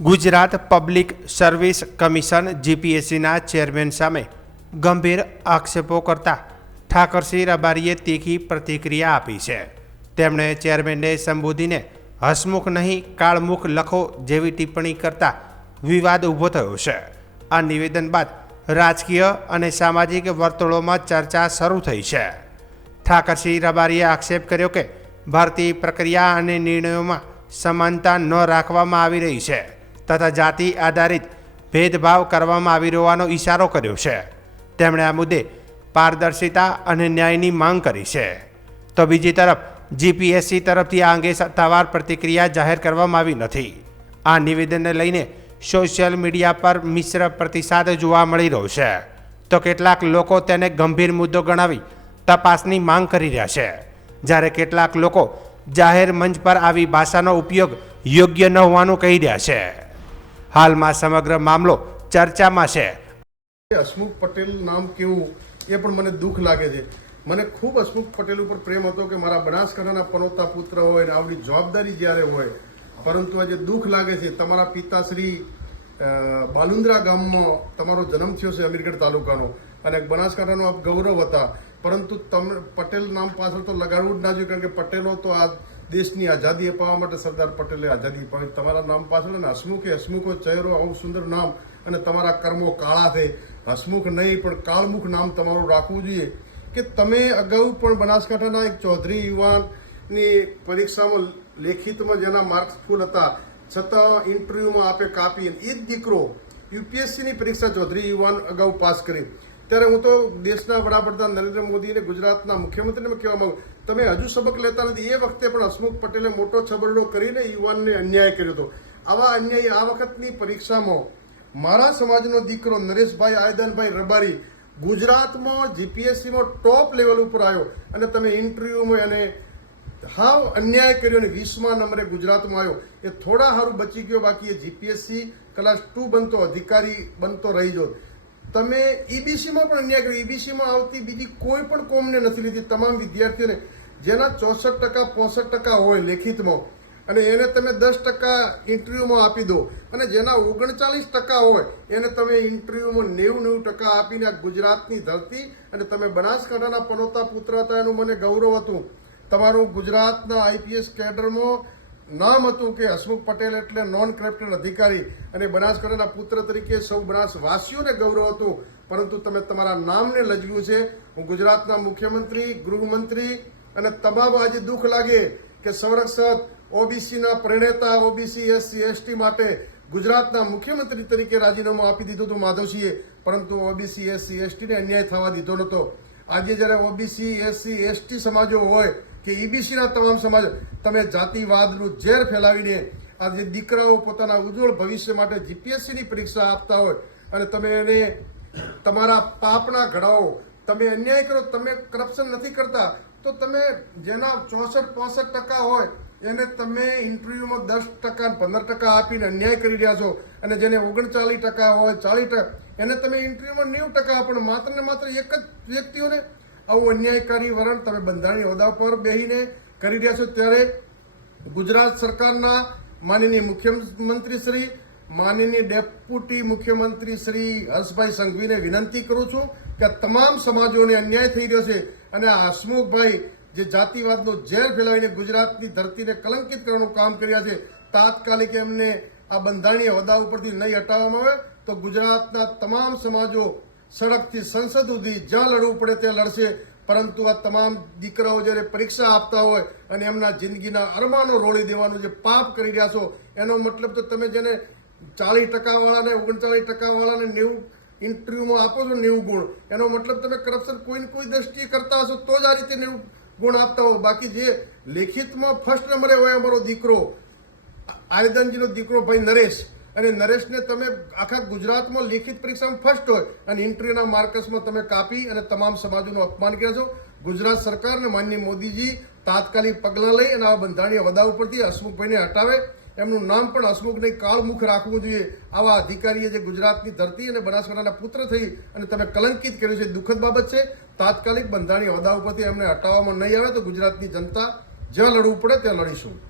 Gujarat public service commission જીપીએસસીના chairman સામે ગંભીર આક્ષેપો કરતા ઠાકરસિંહ રબારીએ તીખી પ્રતિક્રિયા આપી છે। તેમણે ચેરમેનને સંબોધીને હસમુખ નહીં કાળમુખ લખો જેવી ટિપ્પણી કરતા વિવાદ ઊભો થયો છે। આ નિવેદન બાદ રાજકીય અને સામાજિક વર્તુળોમાં ચર્ચા શરૂ થઈ છે। ઠાકરસિંહ રબારીએ આક્ષેપ કર્યો કે ભરતી પ્રક્રિયા અને નિર્ણયોમાં સમાનતા ન રાખવામાં આવી રહી છે તથા જાતિ આધારિત ભેદભાવ કરવામાં આવી રહ્યોનો ઇશારો કર્યો છે। તેમણે આ મુદ્દે પારદર્શિતા અને ન્યાયની માંગ કરી છે। તો બીજી તરફ જીપીએસસી તરફથી આ અંગે સત્તાવાર પ્રતિક્રિયા જાહેર કરવામાં આવી નથી। આ નિવેદનને લઈને સોશિયલ મીડિયા પર મિશ્ર પ્રતિસાદ જોવા મળી રહ્યો છે। તો કેટલાક લોકો તેને ગંભીર મુદ્દો ગણાવી તપાસની માંગ કરી રહ્યા છે, જ્યારે કેટલાક લોકો જાહેર મંચ પર આવી ભાષાનો ઉપયોગ યોગ્ય ન હોવાનું કહી રહ્યા છે। હાલમાં સમગ્ર મામલો ચર્ચામાં છે। હસમુખ પટેલ નામ કેવું એ પણ મને દુઃખ લાગે છે। મને ખૂબ હસમુખ પટેલ ઉપર પ્રેમ હતો કે મારા બનાસકાંઠાના પનોતા પુત્ર હોય ને આવડી જવાબદારી જ્યારે હોય, પરંતુ આજે દુઃખ લાગે છે તમારા પિતાશ્રી બાલુંદ્રા ગામમાં તમારો જન્મ થયો છે, અમીરગઢ તાલુકાનો, અને બનાસકાંઠાનો આપ ગૌરવ હતા, પરંતુ તમે પટેલ નામ પાછળ તો લગાડવું જ ના જોઈએ, કારણ કે પટેલો તો આ દેશની આઝાદી અપાવવા માટે સરદાર પટેલે આઝાદી અપાવી। તમારા નામ પાછળ અને હસમુખો ચહેરો આવું સુંદર નામ, અને તમારા કર્મો કાળા થઈ, હસમુખ નહીં પણ કાળમુખ નામ તમારું રાખવું જોઈએ। કે તમે અગાઉ પણ બનાસકાંઠાના એક ચૌધરી યુવાનની પરીક્ષામાં લેખિતમાં જેના માર્ક્સ ફૂલ હતા છતાં ઇન્ટરવ્યુમાં આપે કાપી, એ જ દીકરો યુપીએસસીની પરીક્ષા ચૌધરી યુવાન અગાઉ પાસ કરી। ત્યારે હું તો દેશના વડાપ્રધાન નરેન્દ્ર મોદી અને ગુજરાતના મુખ્યમંત્રીને કહેવા માંગુ, તમે હજુ સબક લેતા નથી। એ વખતે પણ હસમુખ પટેલે મોટો છબરડો કરીને યુવાનને અન્યાય કર્યો હતો। આવા અન્યાય આ વખતની પરીક્ષામાં મારા સમાજનો દીકરો નરેશભાઈ આયદાનભાઈ રબારી ગુજરાતમાં જીપીએસસીમાં ટોપ લેવલ ઉપર આવ્યો, અને તમે ઇન્ટરવ્યુમાં એને હાવ અન્યાય કર્યો અને 20મા નંબરે ગુજરાતમાં આવ્યો। એ થોડા સારું બચી ગયો, બાકી એ જીપીએસસી ક્લાસ 2 બનતો અધિકારી બનતો રહી ગયો। તમે ઈબીસીમાં પણ અન્યાય કર્યો। ઈબીસીમાં આવતી બીજી કોઈ પણ કોમને નથી લીધી, તમામ વિદ્યાર્થીઓને જેના 64% 65% હોય લેખિતમાં, અને એને તમે 10% ઇન્ટરવ્યુમાં આપી દો, અને જેના 39% હોય એને તમે ઇન્ટરવ્યુમાં 90% આપીને આ ગુજરાતની ધરતી, અને તમે બનાસકાંઠાના પનોતા પુત્ર હતા એનું મને ગૌરવ હતું। તમારું ગુજરાતના આઈપીએસ કેડરમાં નામ હતું કે હસમુખ પટેલ એટલે નોન કરપ્ટેડ અધિકારી, અને બનાસકાંઠાના પુત્ર તરીકે સૌ બનાસવાસીઓને ગૌરવ હતું, પરંતુ તમે તમારા નામને લજવ્યું છે। હું ગુજરાતના મુખ્યમંત્રી, ગૃહમંત્રી અને તમામ આજે દુઃખ લાગે કે સંરક્ષક ઓબીસીના પ્રણેતા ઓબીસી એસસી એસટી માટે ગુજરાતના મુખ્યમંત્રી તરીકે રાજીનામું આપી દીધું હતું માધવસિંહે, પરંતુ ઓબીસી એસસી એસટીને અન્યાય થવા દીધો નહોતો। આજે જ્યારે ઓબીસી એસસી એસટી સમાજો હોય કે ઈબીસીના તમામ સમાજ, તમે જાતિવાદનું ઝેર ફેલાવીને આજે દીકરાઓ પોતાના ઉજ્જવળ ભવિષ્ય માટે જીપીએસસીની પરીક્ષા આપતા હોય, અને તમે એને તમારા પાપના ઘડાઓ તમે અન્યાય કરો, તમે કરપ્શન નથી કરતા, તો તમે જેના 64-65% હોય એને તમે ઇન્ટરવ્યુમાં 10% 15% આપીને અન્યાય કરી રહ્યા છો, અને જેને 39% હોય 40% એને તમે ઇન્ટરવ્યુમાં 90% આપો, માત્ર ને માત્ર એક જ વ્યક્તિઓને આવું અન્યાયકારી વલણ તમે બંધારણીય હોદ્દા પર બેસીને કરી રહ્યા છો। ત્યારે ગુજરાત સરકારના માનનીય મુખ્યમંત્રી શ્રી, માનનીય ડેપ્યુટી મુખ્યમંત્રી શ્રી હર્ષભાઈ સંઘવીને વિનંતી કરું છું કે આ તમામ સમાજોને અન્યાય થઈ રહ્યો છે, અને આ હસમુખભાઈ જે જાતિવાદનો ઝેર ફેલાવીને ગુજરાતની ધરતીને કલંકિત કરવાનું કામ કર્યા છે, તાત્કાલિક એમને આ બંધારણીય હોદ્દા ઉપરથી નહીં હટાવવામાં આવે તો ગુજરાતના તમામ સમાજો સડકથી સંસદ સુધી જ્યાં લડવું પડે ત્યાં લડશે। પરંતુ આ તમામ દીકરાઓ જ્યારે પરીક્ષા આપતા હોય અને એમના જિંદગીના અરમાનો રોળી દેવાનું જે પાપ કરી રહ્યા છો, એનો મતલબ તો તમે જેને 40% વાળાને 39% વાળાને 90 ઇન્ટરવ્યુમાં આપો છો 90 ગુણ, એનો મતલબ તમે કરપ્શન કોઈને કોઈ દ્રષ્ટિએ કરતા હશો તો જ આ રીતે 90 ગુણ આપતા હો। બાકી જે લેખિતમાં ફર્સ્ટ નંબરે હોય અમારો દીકરો આયદનજીનો દીકરો ભાઈ નરેશ, અને નરેશને તમે આખા ગુજરાતમાં લેખિત પરીક્ષામાં ફર્સ્ટ હોય અને ઇન્ટરવ્યુના માર્કસમાં તમે કાપી અને તમામ સમાજોનું અપમાન કર્યા છો। ગુજરાત સરકારને માનનીય મોદીજી તાત્કાલિક પગલાં લઈ અને આ બંધારણીય હોદ્દા ઉપરથી હસમુખભાઈને હટાવે, એમનું નામ પણ હસમુખ નહીં કાળમુખ રાખવું જોઈએ। આવા અધિકારીએ જે ગુજરાતની ધરતી અને બનાસકાંઠાના પુત્ર થઈ અને તમે કલંકિત કર્યું છે, દુઃખદ બાબત છે। તાત્કાલિક બંધારણીય હોદ્દા ઉપરથી એમને હટાવવામાં નહીં આવે તો ગુજરાતની જનતા જ્યાં લડવું પડે ત્યાં લડીશું।